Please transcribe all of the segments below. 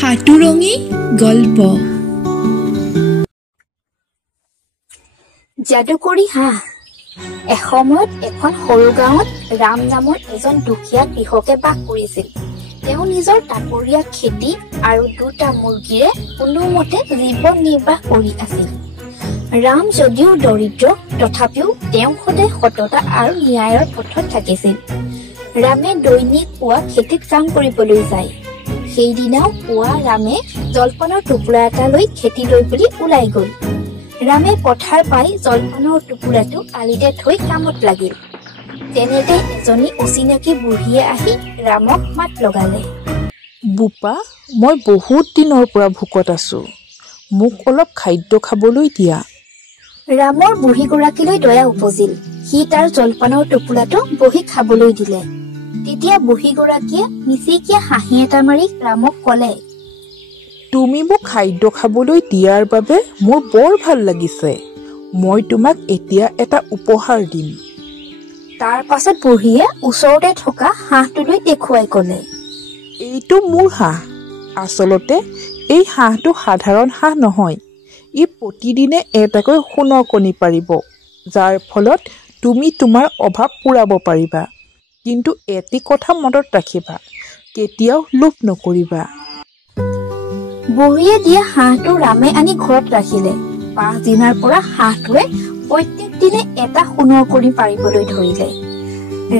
সাতুৰঙী গল্প। যাদুকৰী হাঁহ। এসময়ত এখন সৰু গাঁৱত ৰাম নামৰ এজন দুখীয়া কৃষকে বাস কৰিছিল। তেওঁ নিজৰ তাকৰীয়া খেতি আৰু 2টা মুৰ্গীৰে কোনোমতে জীৱন নিৰ্বাহ কৰি আছিল। ৰাম যদিও দৰিদ্ৰ, তথাপিও তেওঁ সদায় সততা আৰু ন্যায়ৰ পথত থাকিছিল। ৰামে দৈনিক পুৱা খেতিত কাম কৰিবলৈ যায়। সেইদিনাও পুৱা ৰামে জলপানৰ টুকুৰা এটা লৈ খেতিলৈ বুলি ওলাই গল। ৰামে পথাৰ পাই জলপানৰ টুকুৰাটো আলিতে থৈ কামত লাগিল। তেনেতে এজনী অচিনাকি বুঢ়ীয়ে আহি ৰামক মাত লগালে। বোপা, মই বহুত দিনৰ পৰা ভোকত আছো, মোক অলপ খাদ্য খাবলৈ দিয়া। ৰামৰ বুঢ়ীগৰাকীলৈ দয়া উপজিল। সি তাৰ জলপানৰ টুকুৰাটো বহি খাবলৈ দিলে। তেতিয়া বুঢ়ীগৰাকীয়ে মিচিকিয়া হাঁহি এটা মাৰি ৰামক কলে, তুমি মোক খাদ্য খাবলৈ দিয়াৰ বাবে মোৰ বৰ ভাল লাগিছে। মই তোমাক এতিয়া এটা উপহাৰ দিম। তাৰ পাছত বুঢ়ীয়ে ওচৰতে থকা হাঁহটোলৈ দেখুৱাই কলে, এইটো মোৰ হাঁহ। আচলতে এই হাঁহটো সাধাৰণ হাঁহ নহয়। ই প্ৰতিদিনে এটাকৈ সোণৰ কণী পাৰিব, যাৰ ফলত তুমি তোমাৰ অভাৱ পূৰাব পাৰিবা। কিন্তু এটি কথা মনত ৰাখিবা, কেতিয়াও লোভ নকৰিবা। বুঢ়ীয়ে দিয়া হাঁহটো ৰামে আনি ঘৰত ৰাখিলে। 5 দিনৰ পৰা হাঁহটোৱে প্ৰত্যেক দিনে এটা সোণৰ কণী পাৰিবলৈ ধৰিলে।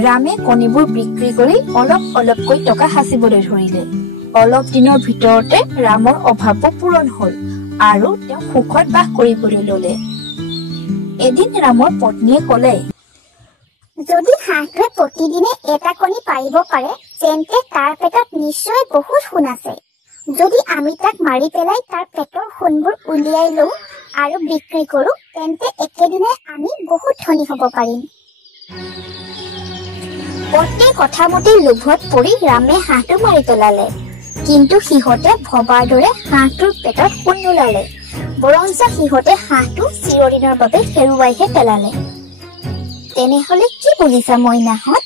ৰামে কণীবোৰ বিক্ৰী কৰি অলপ অলপকৈ টকা সাঁচিবলৈ ধৰিলে। অলপ দিনৰ ভিতৰতে ৰামৰ অভাৱো পূৰণ হল আৰু তেওঁ সুখত বাস কৰিবলৈ ললে। এদিন ৰামৰ পত্নীয়ে কলে, যদি হাঁহটোৱে প্ৰতিদিনে এটা কণী পাৰিব পাৰে, তেন্তে তাৰ পেটত নিশ্চয় বহুত সোণ আছে। যদি আমি তাক মাৰি পেলাই তাৰ পেটৰ সোণবোৰ উলিয়াই লওঁ আৰু বিক্ৰী কৰো, তেন্তে একেদিনে আমি বহুত ধনী হ'ব পাৰিম। পত্নীৰ কথামতে লোভত পৰি ৰামে হাঁহটো মাৰি পেলালে। কিন্তু সিহঁতে ভবাৰ দৰে হাঁহটোৰ পেটত সোণ নোলালে। বৰঞ্চ সিহঁতে হাঁহটো চিৰদিনৰ বাবে হেৰুৱাইহে পেলালে। তেনেহলে কি বুজিছা মইনাহঁত?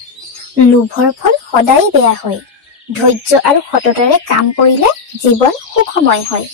লোভৰ ফল সদায় বেয়া হয়। ধৈৰ্য আৰু সততাৰে কাম কৰিলে জীৱন সুখময় হয়।